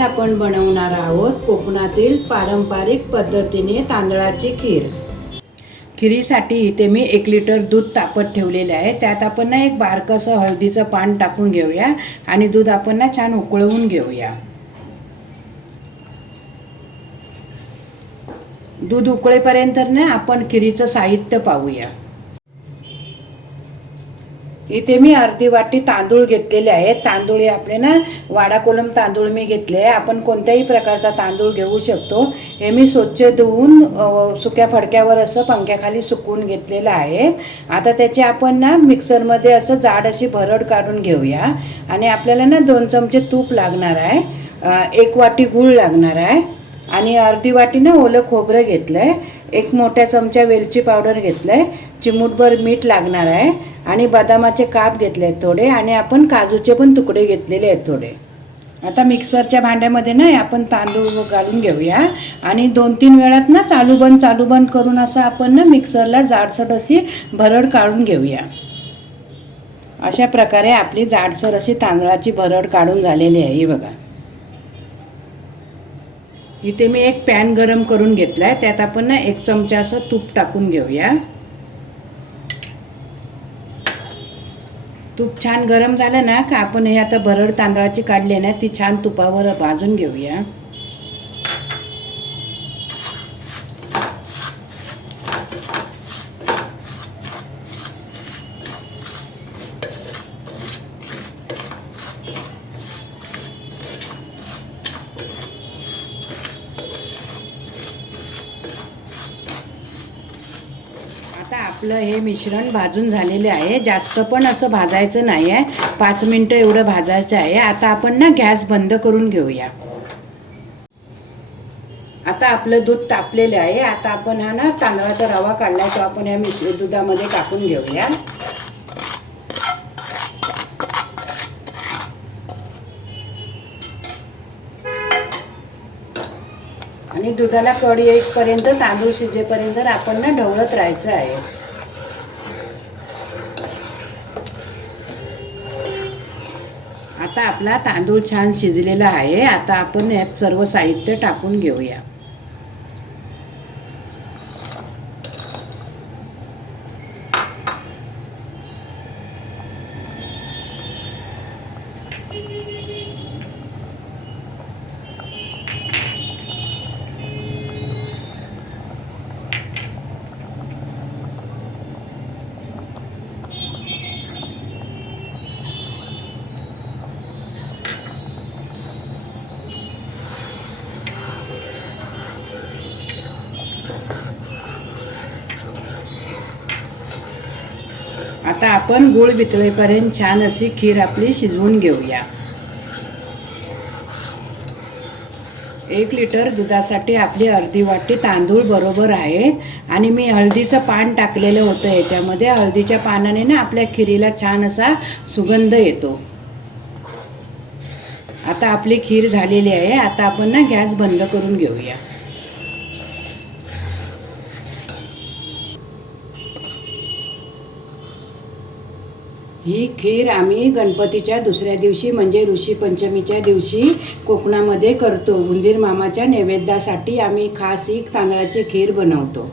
आज आपण बनवणार आहोत कोकणातील पारंपरिक पद्धतीने तांदळाची खीर। खिरीसाठी इथे मी 1 लिटर दूध तापत ठेवलेले आहे। त्यात आपण ना एक बारकसं हळदीचं पान टाकून घेऊया आणि दूध आपण ना छान उकळवून घेऊया। दूध उकळेपर्यंत ना आपण खिरीचं साहित्य पाहूया। इथे मी अर्धी वाटी तांदूळ घेतलेले आहेत। तांदूळ आपले ना वाडा कोलम तांदूळ मी घेतले। आपण कोणत्याही प्रकारचा तांदूळ घेऊ शकतो। हे मी स्वच्छ धुवून सुक्या फडक्यावर असं पंख्याखाली सुकवून घेतलेलं आहे। आता त्याचे आपण ना मिक्सर मध्ये असं जाड अशी भरड काढून घेऊया आणि आपल्याला ना 2 चमचे तूप लागणार आहे, 1 वाटी गूळ लागणार आहे आणि अर्धी वाटी ना ओलं खोबरं घेतलंय, 1 मोठा चमचा वेलची पावडर घेतलंय, चिमूटभर मीठ लागणार आहे आणि बदामाचे काप घेतले आहेत थोडे आणि आपण काजूचे पण तुकडे घेतलेले आहेत थोडे। आता मिक्सरच्या भांड्यामध्ये ना आपण तांदूळ घालून घेऊया आणि 2-3 वेळात ना चालू बंद करून असं आपण ना मिक्सरला जाडसर अशी भरड काढून घेऊया। अशा प्रकारे आपली जाडसर अशी तांदळाची भरड काढून झालेली आहे। हे बघा, इथे मी एक पॅन गरम करून घेतलाय। त्यात आपण ना 1 चमचा असं तूप टाकून घेऊया। तूप छान गरम झालं ना का आपण हे आता भरड तांदळाची काढली ना ती छान तुपावर भाजून घेऊया। आता आपलं हे मिश्रण भाजून झालेले आहे। जास्त पण असं भाजायचं नाही आहे, 5 मिनिटं एवढं भाजायचं आहे। आता आपण ना गॅस बंद करून घेऊया। आता आपलं दूध तापलेलं आहे। आता आपण हा ना तांदळाचा रवा काढलाय तो आपण या दुधामध्ये टाकून घेऊया। आणि दुधाला कढी येईपर्यंत तांदूळ शिजेपर्यंत आपण ना ढवळत राहायचं आहे। आता आपला तांदूळ छान शिजलेला आहे। आता आपण यात सर्व साहित्य टाकून घेऊया। आता आपण गूळ वितळेपर्यंत छान अशी खीर आपली शिजवून घेऊया। 1 लिटर दुधासाठी आपली अर्धी वाटी तांदूळ बरोबर आहे आणि मी हळदीचं पान टाकलेलं होतं याच्यामध्ये। हळदीच्या पानाने ना आपल्या खिरीला छान असा सुगंध येतो। आता आपली खीर झालेली आहे। आता आपण ना गॅस बंद करून घेऊया। ही खीर आम्ही गणपतीच्या दुसऱ्या दिवशी म्हणजे ऋषी पंचमीच्या दिवशी कोकणामध्ये करतो। उंदीर मामाच्या नैवेद्यासाठी आम्ही खास ही तांदळाची खीर बनवतो।